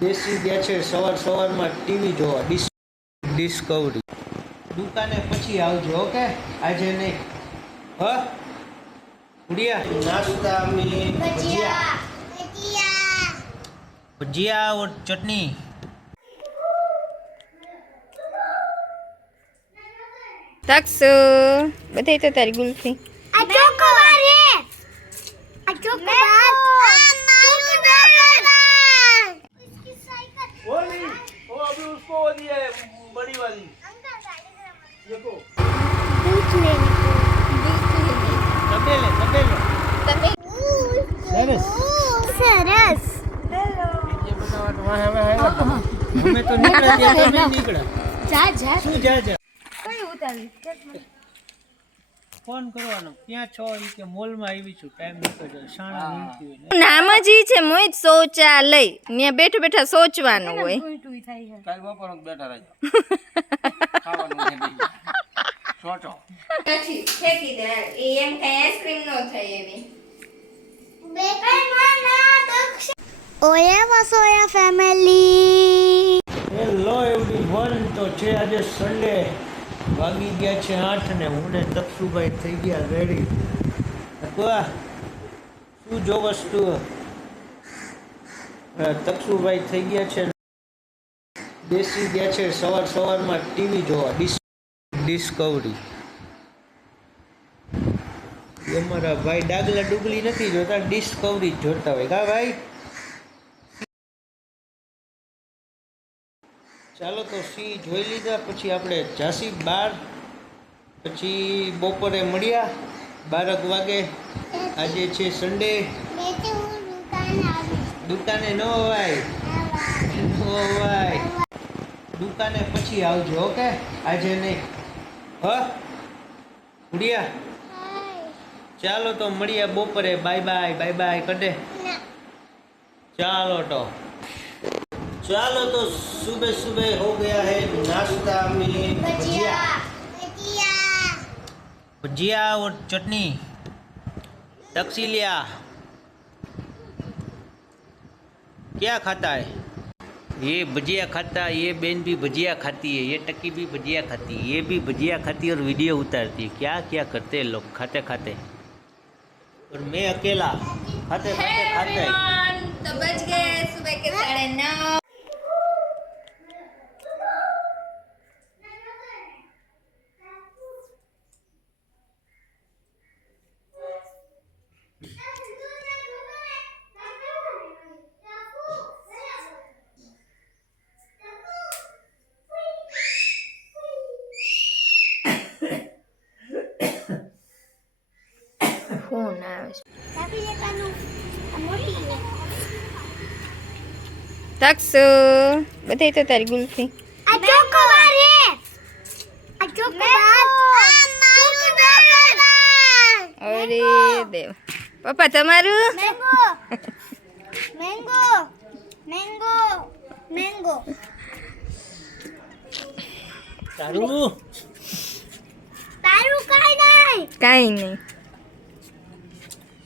દેશી ગયા છે સવાર સવારમાં ટીવી જોવા. ડિસ ડિસ્કવરી દુકાને પછી આવજો ઓકે? આજે નહીં. હ? ગુડિયા નાસ્તા ભજીયા. ભજીયા ચટણી. તાકસુ બધાય તો તારી ગુલ્ફી. સરસ. સરસ. અમે તો નામ જ છે મોય શૌચાલય. ત્યાં બેઠા બેઠા સોચવાનું હોય. બેઠા રહેજો. એમ કઈ આઈસ્ક્રીમ નો થાય એવી. છે આજે સન્ડે વાગી ગયા છે આઠ ને હું ને દક્ષુભાઈ થઈ ગયા રેડી શું જો વસ્તુ? તક્ષુભાઈ થઈ ગયા છે. બેસી ગયા છે સવાર સવારમાં ટીવી જોવા ડિસ્કવરી. અમારા ભાઈ ડાગલા ડુગલી નથી જોતા ડિસ્કવરી જોતા હોય. કા ભાઈ? ચાલો તો સિંહ જોઈ લીધા, પછી આપણે ઝાંસી બાર, પછી બપોરે મળ્યા, બારક વાગે. આજે છે સન્ડે દુકાને ન અવાય. ન અવાય. દુકાને પછી આવજો, ઓકે? આજે નહીં. હ? ઉડિયા? ચાલો તો મળ્યા બપોરે બાય બાય બાય બાય કડે ચાલો તો चलो तो सुबह सुबह हो गया है नाश्ता में भजिया भजिया और चटनी टक्सी लिया क्या खाता है ये भजिया खाता है ये बहन भी भजिया खाती है ये टक्की भी भजिया खाती है ये भी भजिया खाती है और वीडियो उतारती है क्या क्या करते हैं लोग खाते खाते और मैं अकेला खाते खाते खाते तो बज गए सुबह के साढ़े नौ તકસુ બધાય તો તારી ગુલ્ફી આ ચોકો વારે આ મારું અરે દેવ પપ્પા તમારું મેંગો મેંગો મેંગો મેંગો તારું તારું કાઈ નહીં કાંઈ નહીં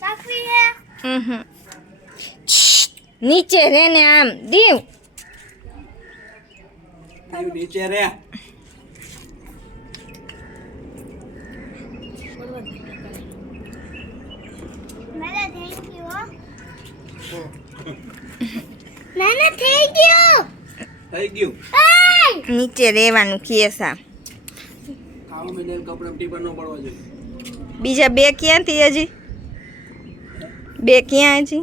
સાફી હે હમ નીચે રે ને આમ દીવ. નીચે રે. નીચે રહેવાનું કેસા ખાવું મેં કપડા ટીપા ન પડવા જોઈએ. બીજા બે ક્યાંથી હજી? બે ક્યાં હજી?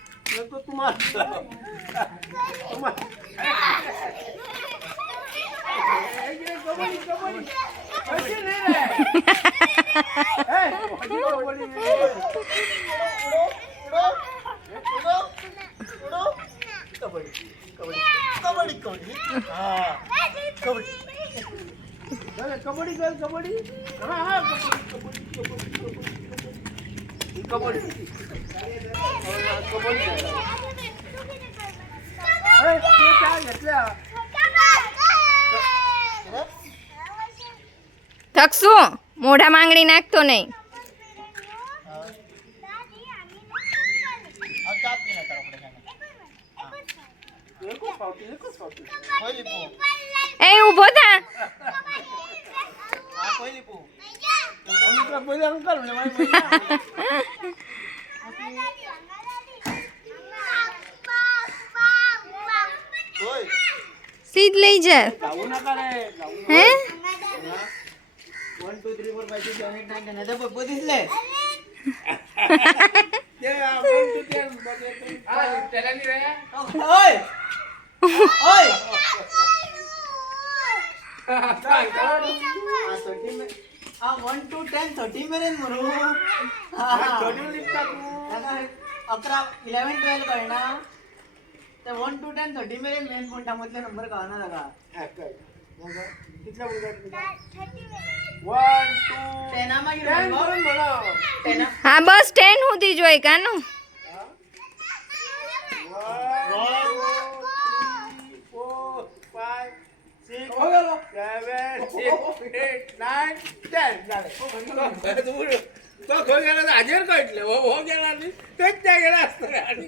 তো তোমার তোমার કબડ્ડી કબડ્ડી હા કબડ્ડી કબડ્ડી કબડ્ડી હા હા કબડ્ડી કબડ્ડી કબડ્ડી કબડ્ડી થકશું મોઢા માંગણી નાખતો નહીં. એ ઊભો થા બોલ્યા કરું આ ઘડિયું લીધા તું. अकरा इलेवन ट्वेल्व करना ते वन टू टेन थर्टी मेरेन मेन पॉइंटामधले नंबर कळना जागा कितले वन टू टेना मागीर टेन करून म्हणा टेना હા બસ ટેન સુધી જોઈ કાનું तो खंय गेला हाजेर कळटले हो गेला न्ही तेच त्या गेला आसतले आनी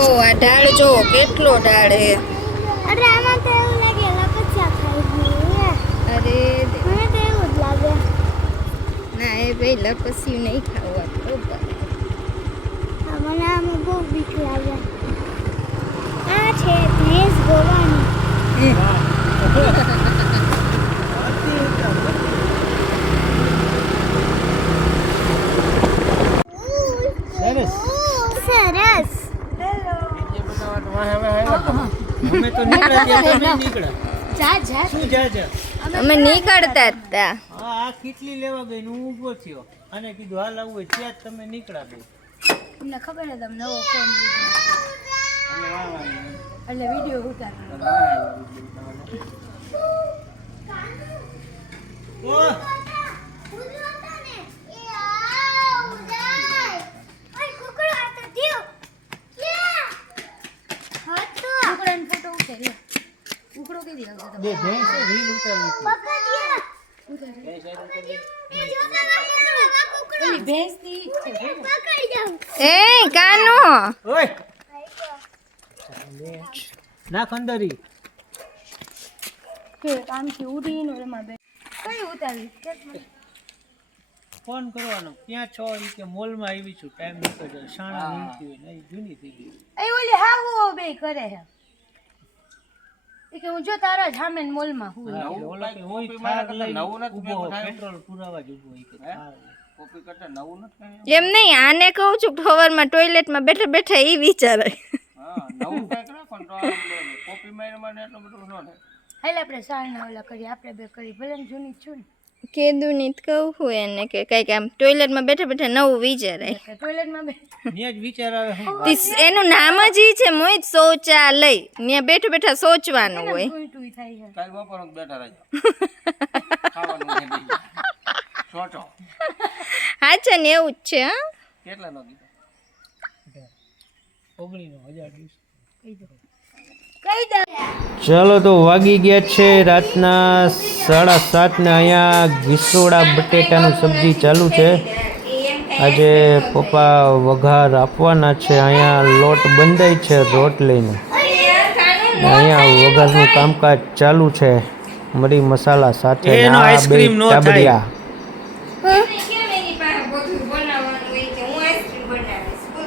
જો આ ઢાળ જો કેટલો ઢાળ હે? અરે આમાં તો એવું લાગે લપસ્યા ખાઈ અરે મને તો એવું જ લાગે. ના એ ભાઈ લપસ્યું નહીં ખાવા તો બરાબર. મને આમાં બહુ બીક લાગે. આ છે ભેંસ ગોવાની સરસ સરસ એ બધા વાહે વાહે આવ્યા. અમે નીકળતા હતા આ ખીચલી લેવા ગઈ હું ઊભો થયો અને કીધું હાલ આવું હોય ત્યાં. જ તમે નીકળ્યા ગઈ તમને ખબર છે તમે નવો ફોન એટલે વીડિયો ઉતાર ઓહ! ઉતાર લે કુકડો કઈ દીધો બે ભેંસ છે, રીલ હતી. ઓલી ભેંસની એ કાનો? ઓય. નાખ અંદર ઈ. આમથી ઉડીને એમાં બે કઈ ઉતારી ફોન કરવાનો. ક્યાં છો? એ કે મોલમાં આવી છું. ટાઈમ નીકળ્યો. જાય શાણા વીણતી એ જૂની થઈ ગઈ. એ ઓલી હાહુ બે કરે હે કે હું જો તારા સામે મોલમાં હું પેટ્રોલ પુરાવા જ ઊભો હોય કે હે? થાર લઈને. કોપી કરતા નવું નથી એમ. નહીં આને કહું છું સવારમાં ટોયલેટમાં બેઠા બેઠા એ વિચારે. હા નવું કાંઈક રાખો ને. તો કોપી માર્યા માટે એટલું બધું ન થાય. હાલ આપણે સાળના ઓલા કરીએ આપણે બે કરી ભલે જૂની છું ને. કીધું નહીં કહું હું એને કે કંઈક આમ ટોયલેટમાં બેઠા બેઠા નવું વિચારાય. કે ટોયલેટમાં વિચાર આવે એનું નામ જ ઈ છે મોહિત શૌચાલય. ત્યાં બેઠા બેઠા સોચવાનું હોય. હા છે ને એવું જ છે હા? કેટલા નો કીધો ઓગણીનો હજાર ચાલો તો વાગી ગયા છે રાતના સાડા સાત ને અહીંયા ઘીસોડા બટેટાનું સબ્જી ચાલુ છે. આજે પપ્પા વઘાર આપવાના છે. અહીંયા લોટ બંધાય છે રોટ લઈને. ને અહીંયા વઘારનું કામકાજ ચાલુ છે. મરી મસાલા સાથે. ટાબરિયા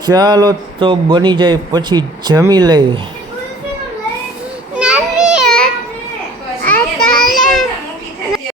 ચાલો તો બની જાય પછી જમી લઈ